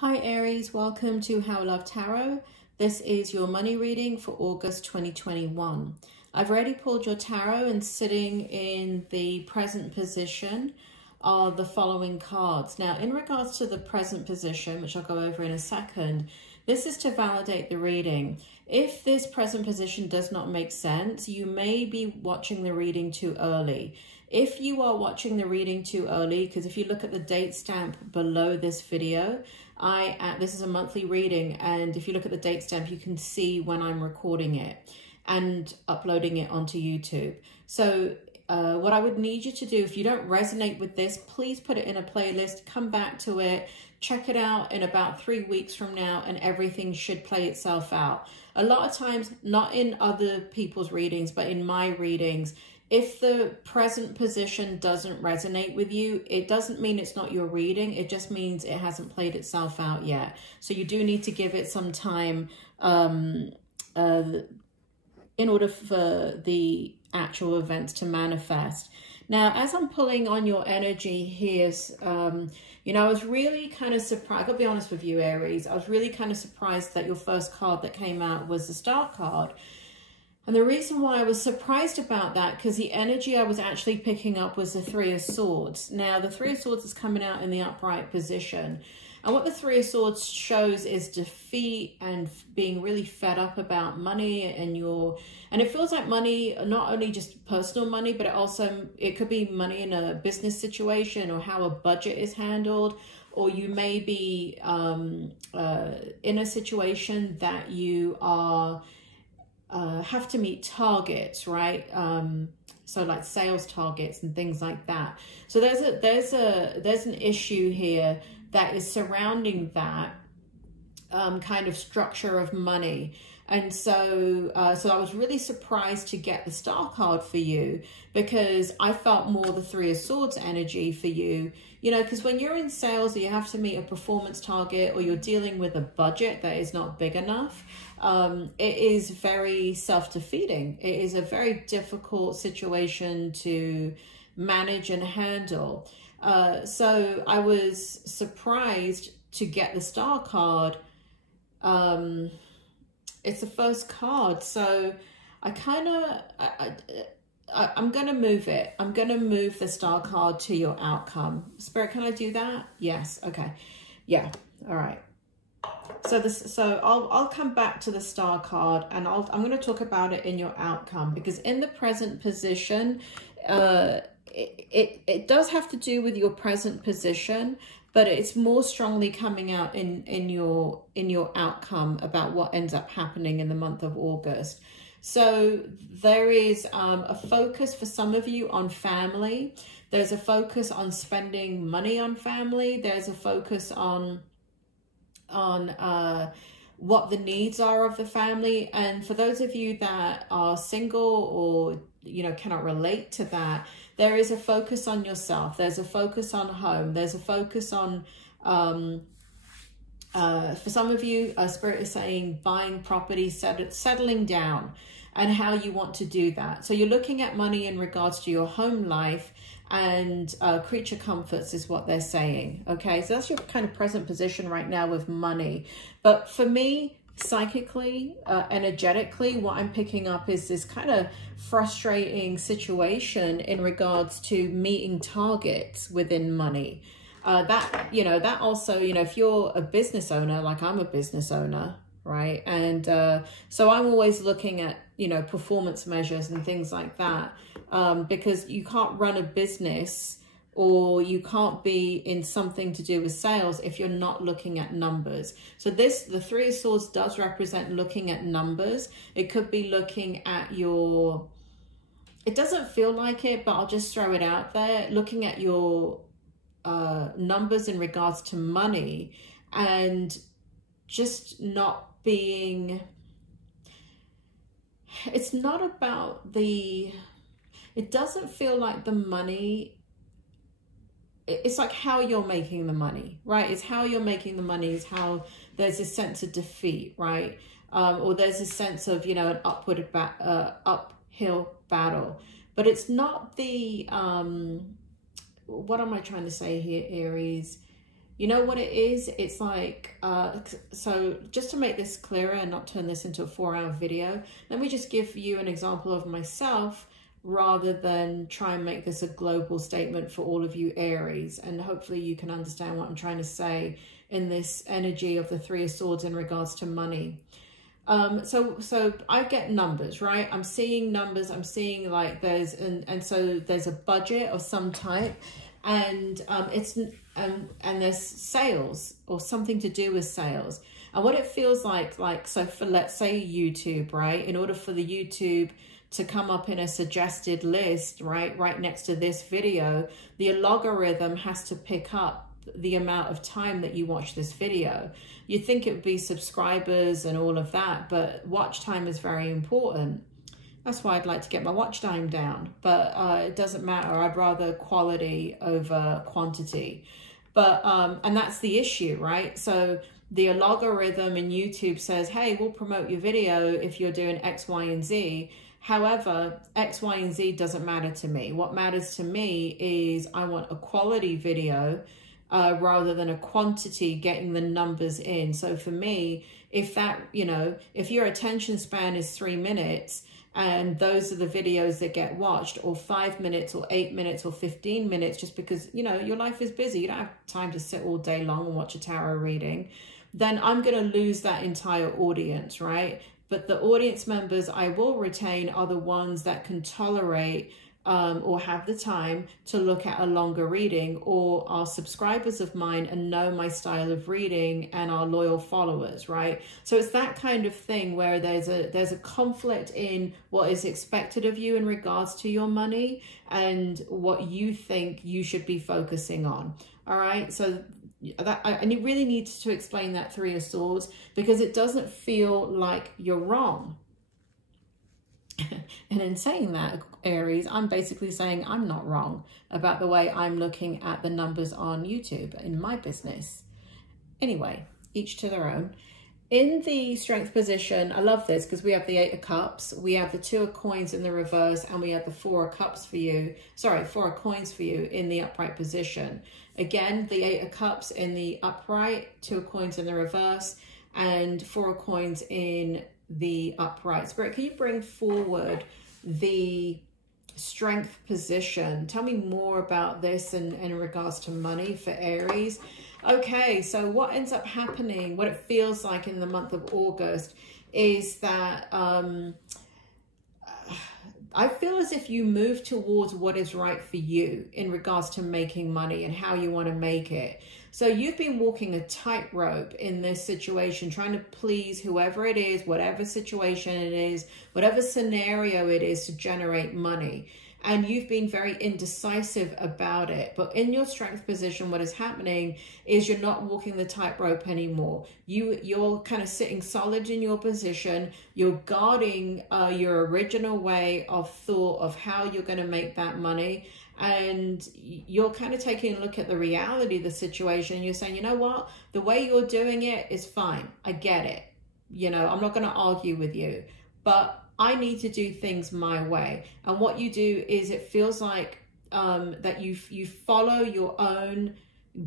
Hi Aries, welcome to How I Love Tarot. This is your money reading for August 2021. I've already pulled your tarot, and sitting in the present position are the following cards. Now, in regards to the present position, which I'll go over in a second, this is to validate the reading. If this present position does not make sense, you may be watching the reading too early. If you are watching the reading too early, because if you look at the date stamp below this video, this is a monthly reading, and if you look at the date stamp, you can see when I'm recording it and uploading it onto YouTube. So what I would need you to do, if you don't resonate with this, please put it in a playlist, come back to it, check it out in about 3 weeks from now, and everything should play itself out. A lot of times, not in other people's readings, but in my readings, if the present position doesn't resonate with you, it doesn't mean it's not your reading. It just means it hasn't played itself out yet. So you do need to give it some time in order for the actual events to manifest. Now, as I'm pulling on your energy here, you know, I was really kind of surprised. I'll be honest with you, Aries. I was really kind of surprised that your first card that came out was the Star card. And the reason why I was surprised about that, because the energy I was actually picking up was the Three of Swords. Now, the Three of Swords is coming out in the upright position. And what the Three of Swords shows is defeat and being really fed up about money and it feels like money, not only just personal money, but it could be money in a business situation or how a budget is handled, or you may be in a situation that you are have to meet targets, right? So like sales targets and things like that. So there's an issue here that is surrounding that kind of structure of money. And so I was really surprised to get the Star card for you, because I felt more the Three of Swords energy for you. You know, because when you're in sales, or you have to meet a performance target, or you're dealing with a budget that is not big enough, it is very self-defeating. It is a very difficult situation to manage and handle. So I was surprised to get the Star card. It's the first card, so I'm going to move it. I'm going to move the Star card to your outcome. Spirit, can I do that? Yes. Okay. Yeah. All right. So I'll come back to the Star card, and I'm going to talk about it in your outcome, because in the present position, it does have to do with your present position, but it's more strongly coming out in your outcome about what ends up happening in the month of August. So there is a focus for some of you on family. There's a focus on spending money on family. There's a focus on what the needs are of the family. And for those of you that are single, or you know, cannot relate to that, there is a focus on yourself. There's a focus on home. There's a focus on for some of you, Spirit is saying buying property, settling down, and how you want to do that. So you're looking at money in regards to your home life, and creature comforts is what they're saying. Okay, so that's your kind of present position right now with money. But for me, psychically, energetically, what I'm picking up is this kind of frustrating situation in regards to meeting targets within money. That also, you know, if you're a business owner, like I'm a business owner, right? And so I'm always looking at, you know, performance measures and things like that, because you can't run a business, or you can't be in something to do with sales if you're not looking at numbers. So the Three of Swords does represent looking at numbers. It could be looking at it doesn't feel like it, but I'll just throw it out there, looking at your numbers in regards to money, and just not being, it's not about it doesn't feel like the money, it's like how you're making the money, right? It's how you're making the money, is how there's a sense of defeat, right? Or there's a sense of, you know, an uphill battle. But it's not the, what am I trying to say here, Aries? You know what it is? It's like, so just to make this clearer and not turn this into a 4-hour video, let me just give you an example of myself rather than try and make this a global statement for all of you Aries. And hopefully you can understand what I'm trying to say in this energy of the Three of Swords in regards to money. So I get numbers, right? I'm seeing numbers. I'm seeing like and so there's a budget of some type, and and there's sales or something to do with sales. And what it feels like so for, let's say, YouTube, right? In order for the YouTube to come up in a suggested list, right next to this video, the logarithm has to pick up the amount of time that you watch this video. You'd think it would be subscribers and all of that, but watch time is very important. That's why I'd like to get my watch time down, but it doesn't matter. I'd rather quality over quantity. But and that's the issue, right? So the logarithm in YouTube says, hey, we'll promote your video if you're doing X, Y, and Z. However, X, Y, and Z doesn't matter to me. What matters to me is I want a quality video rather than a quantity getting the numbers in. So for me, if that, you know, if your attention span is 3 minutes and those are the videos that get watched, or 5 minutes or 8 minutes or 15 minutes, just because, you know, your life is busy, you don't have time to sit all day long and watch a tarot reading, then I'm going to lose that entire audience, right? But the audience members I will retain are the ones that can tolerate or have the time to look at a longer reading, or are subscribers of mine and know my style of reading and are loyal followers, right? So it's that kind of thing where there's a conflict in what is expected of you in regards to your money and what you think you should be focusing on. All right, so and you really need to explain that Three of Swords, because it doesn't feel like you're wrong. And in saying that, Aries, I'm basically saying I'm not wrong about the way I'm looking at the numbers on YouTube in my business. Anyway, each to their own. In the strength position, I love this because we have the 8 of Cups, we have the 2 of Coins in the reverse, and we have the 4 of Cups for you, sorry, 4 of Coins for you in the upright position. Again, the 8 of Cups in the upright, 2 of Coins in the reverse, and 4 of Coins in the upright. Spirit, can you bring forward the strength position? Tell me more about this in regards to money for Aries. Okay, so what ends up happening, what it feels like in the month of August is that I feel as if you move towards what is right for you in regards to making money and how you want to make it. So you've been walking a tightrope in this situation, trying to please whoever it is, whatever situation it is, whatever scenario it is to generate money. And you've been very indecisive about it. But in your strength position, what is happening is you're not walking the tightrope anymore. You're kind of sitting solid in your position. You're guarding your original way of thought of how you're going to make that money. And you're kind of taking a look at the reality of the situation. You're saying, you know what? The way you're doing it is fine. I get it. You know, I'm not going to argue with you. But I need to do things my way. And what you do is it feels like that you follow your own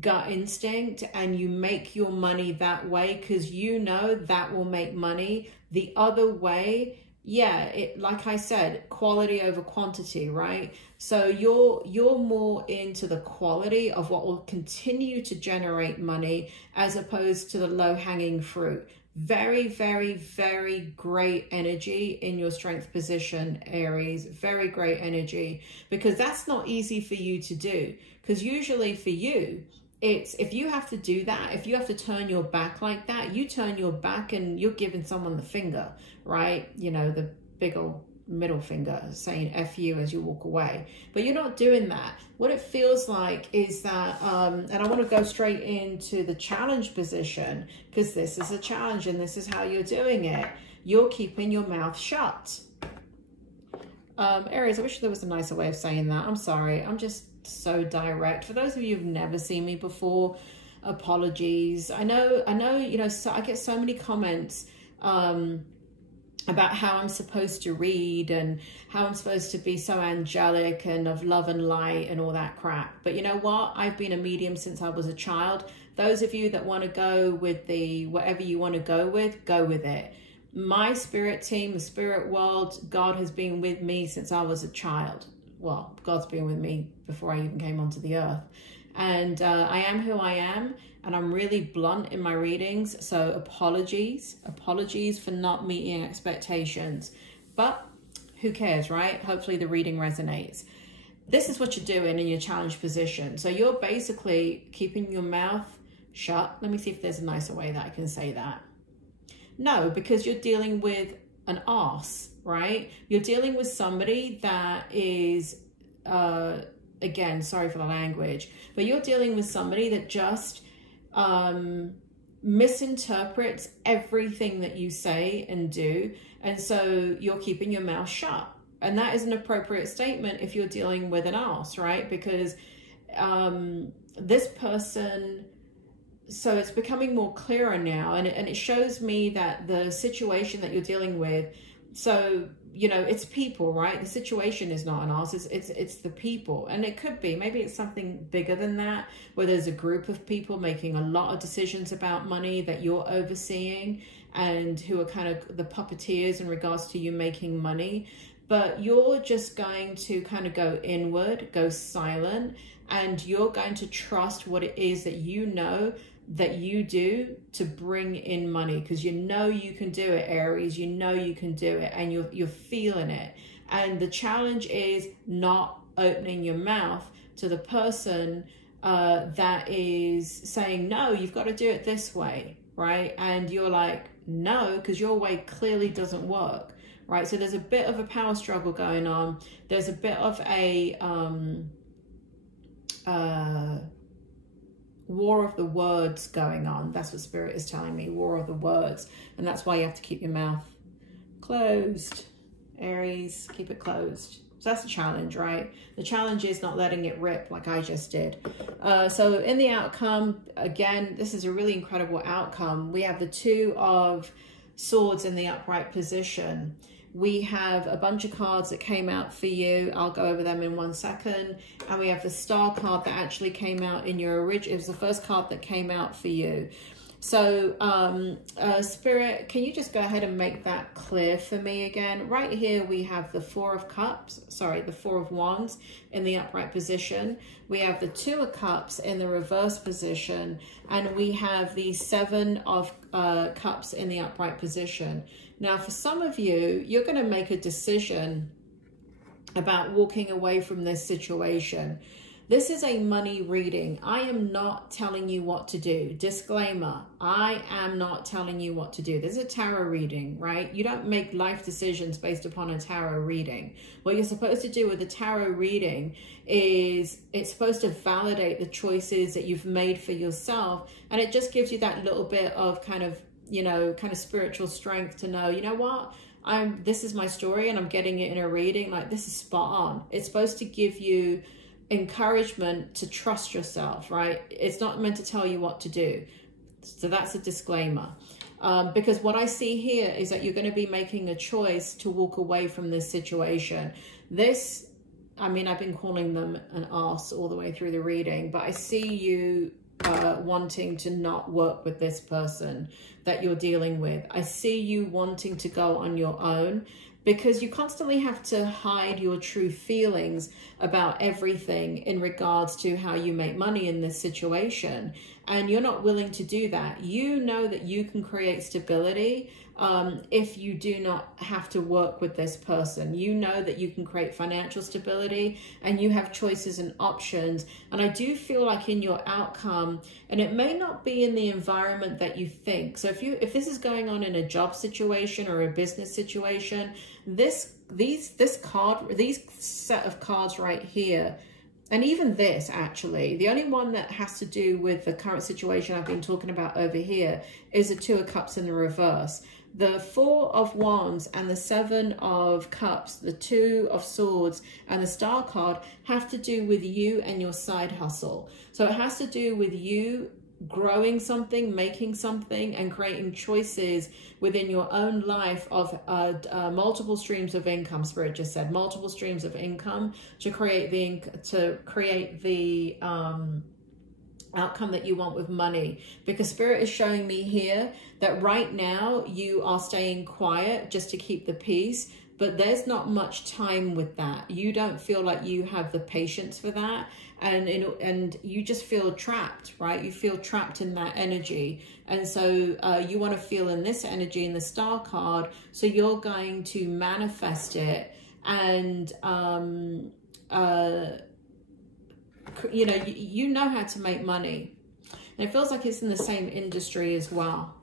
gut instinct and you make your money that way because you know that will make money. The other way, yeah, like I said, quality over quantity, right? So you're more into the quality of what will continue to generate money as opposed to the low-hanging fruit. Very, very, very great energy in your strength position, Aries. Very great energy, because that's not easy for you to do. Because usually for you, it's if you have to do that, if you have to turn your back like that, you turn your back and you're giving someone the finger, right? You know, the big old middle finger saying F you as you walk away. But you're not doing that. What it feels like is that, and I want to go straight into the challenge position because this is a challenge and this is how you're doing it. You're keeping your mouth shut. Aries, I wish there was a nicer way of saying that. I'm sorry. I'm just so direct. For those of you who've never seen me before, apologies. I know, you know, so I get so many comments, about how I'm supposed to read and how I'm supposed to be so angelic and of love and light and all that crap. But you know what? I've been a medium since I was a child. Those of you that want to go with the whatever you want to go with it. My spirit team, the spirit world, God has been with me since I was a child. Well, God's been with me before I even came onto the earth. And I am who I am, and I'm really blunt in my readings. So apologies for not meeting expectations. But who cares, right? Hopefully the reading resonates. This is what you're doing in your challenge position. So you're basically keeping your mouth shut. Let me see if there's a nicer way that I can say that. No, because you're dealing with an arse, right? You're dealing with somebody that is, again, sorry for the language, but you're dealing with somebody that just misinterprets everything that you say and do. And so you're keeping your mouth shut. And that is an appropriate statement if you're dealing with an arse, right? Because this person... So it's becoming more clearer now, and it shows me that the situation that you're dealing with, so, you know, it's people, right? The situation is not an arse, it's the people. And it could be, maybe it's something bigger than that, where there's a group of people making a lot of decisions about money that you're overseeing and who are kind of the puppeteers in regards to you making money. But you're just going to kind of go inward, go silent, and you're going to trust what it is that you know that you do to bring in money, because you know you can do it, Aries. You know you can do it, and you're feeling it. And the challenge is not opening your mouth to the person that is saying, no, you've got to do it this way, right? And you're like, no, because your way clearly doesn't work, right? So there's a bit of a power struggle going on. There's a bit of a war of the words going on. That's what Spirit is telling me, war of the words. And that's why you have to keep your mouth closed, Aries. Keep it closed. So that's the challenge, right? The challenge is not letting it rip like I just did. So in the outcome, again, this is a really incredible outcome. We have the Two of Swords in the upright position. We have a bunch of cards that came out for you. I'll go over them in 1 second. And we have the Star card that actually came out in your original. It was the first card that came out for you. So, Spirit, can you just go ahead and make that clear for me again? Right here, we have the Four of Wands in the upright position. We have the Two of Cups in the reverse position. And we have the Seven of Cups in the upright position. Now, for some of you, you're going to make a decision about walking away from this situation. This is a money reading. I am not telling you what to do. Disclaimer, I am not telling you what to do. This is a tarot reading, right? You don't make life decisions based upon a tarot reading. What you're supposed to do with a tarot reading is it's supposed to validate the choices that you've made for yourself. And it just gives you that little bit of kind of, you know, kind of spiritual strength to know, you know what? This is my story and I'm getting it in a reading. Like, this is spot on. It's supposed to give you encouragement to trust yourself, right? It's not meant to tell you what to do. So that's a disclaimer. Because what I see here is that you're going to be making a choice to walk away from this situation. This, I mean, I've been calling them an arse all the way through the reading, but I see you wanting to not work with this person that you're dealing with. I see you wanting to go on your own, because you constantly have to hide your true feelings about everything in regards to how you make money in this situation. And you're not willing to do that. You know that you can create stability if you do not have to work with this person. You know that you can create financial stability and you have choices and options. And I do feel like in your outcome, and it may not be in the environment that you think. So if this is going on in a job situation or a business situation, this set of cards right here, and even this, actually, the only one that has to do with the current situation I've been talking about over here is the Two of Cups in the reverse. The Four of Wands and the Seven of Cups, the Two of Swords and the Star card have to do with you and your side hustle. So it has to do with you growing something, making something, and creating choices within your own life of multiple streams of income. Spirit just said multiple streams of income to create the outcome that you want with money, because Spirit is showing me here that right now you are staying quiet just to keep the peace, but there's not much time with that. You don't feel like you have the patience for that, and you just feel trapped, right? You feel trapped in that energy, and so you want to feel in this energy, in the Star card, so you're going to manifest it, and you know how to make money. And it feels like it's in the same industry as well.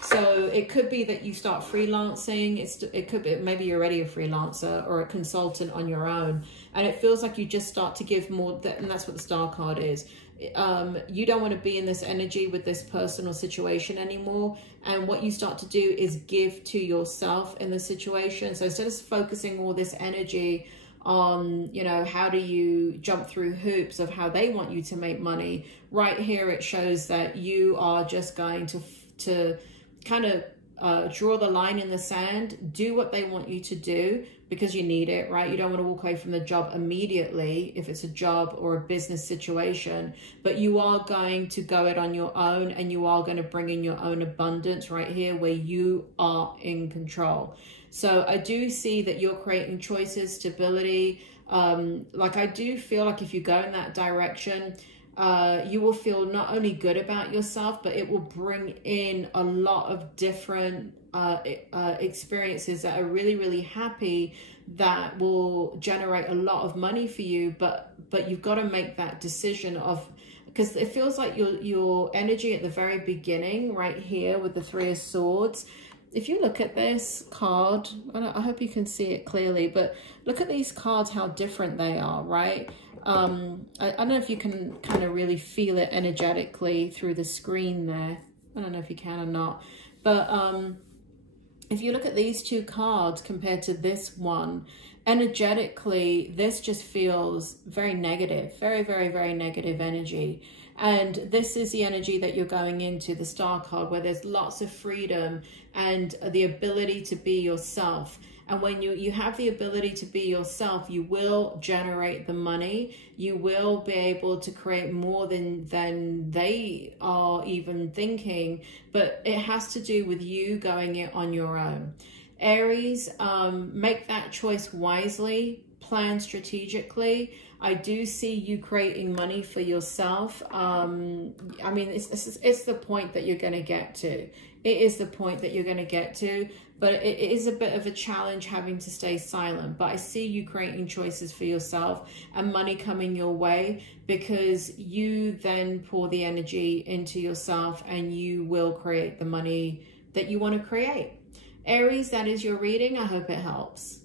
So it could be that you start freelancing. It could be maybe you're already a freelancer or a consultant on your own. And it feels like you just start to give more, and that's what the Star card is. You don't want to be in this energy with this person or situation anymore. And what you start to do is give to yourself in the situation. So instead of focusing all this energy on, you know, how do you jump through hoops of how they want you to make money, right here it shows that you are just going to kind of draw the line in the sand, do what they want you to do because you need it, right? You don't want to walk away from the job immediately if it's a job or a business situation, but you are going to go it on your own, and you are going to bring in your own abundance right here where you are in control. So I do see that you're creating choices, stability. Like I do feel like if you go in that direction, you will feel not only good about yourself, but it will bring in a lot of different experiences that are really, really happy, that will generate a lot of money for you. But you've got to make that decision of, because it feels like your energy at the very beginning right here with the Three of Swords. If you look at this card, I hope you can see it clearly, but look at these cards, how different they are, right? I don't know if you can kind of really feel it energetically through the screen there. I don't know if you can or not. But if you look at these two cards compared to this one, energetically, this just feels very negative, very, very, very negative energy. And this is the energy that you're going into, the Star card, where there's lots of freedom and the ability to be yourself. And when you have the ability to be yourself, you will generate the money. You will be able to create more than they are even thinking. But it has to do with you going it on your own. Aries, make that choice wisely, plan strategically. I do see you creating money for yourself. I mean, it's the point that you're going to get to. It is the point that you're going to get to, but it is a bit of a challenge having to stay silent. But I see you creating choices for yourself and money coming your way, because you then pour the energy into yourself and you will create the money that you want to create. Aries, that is your reading. I hope it helps.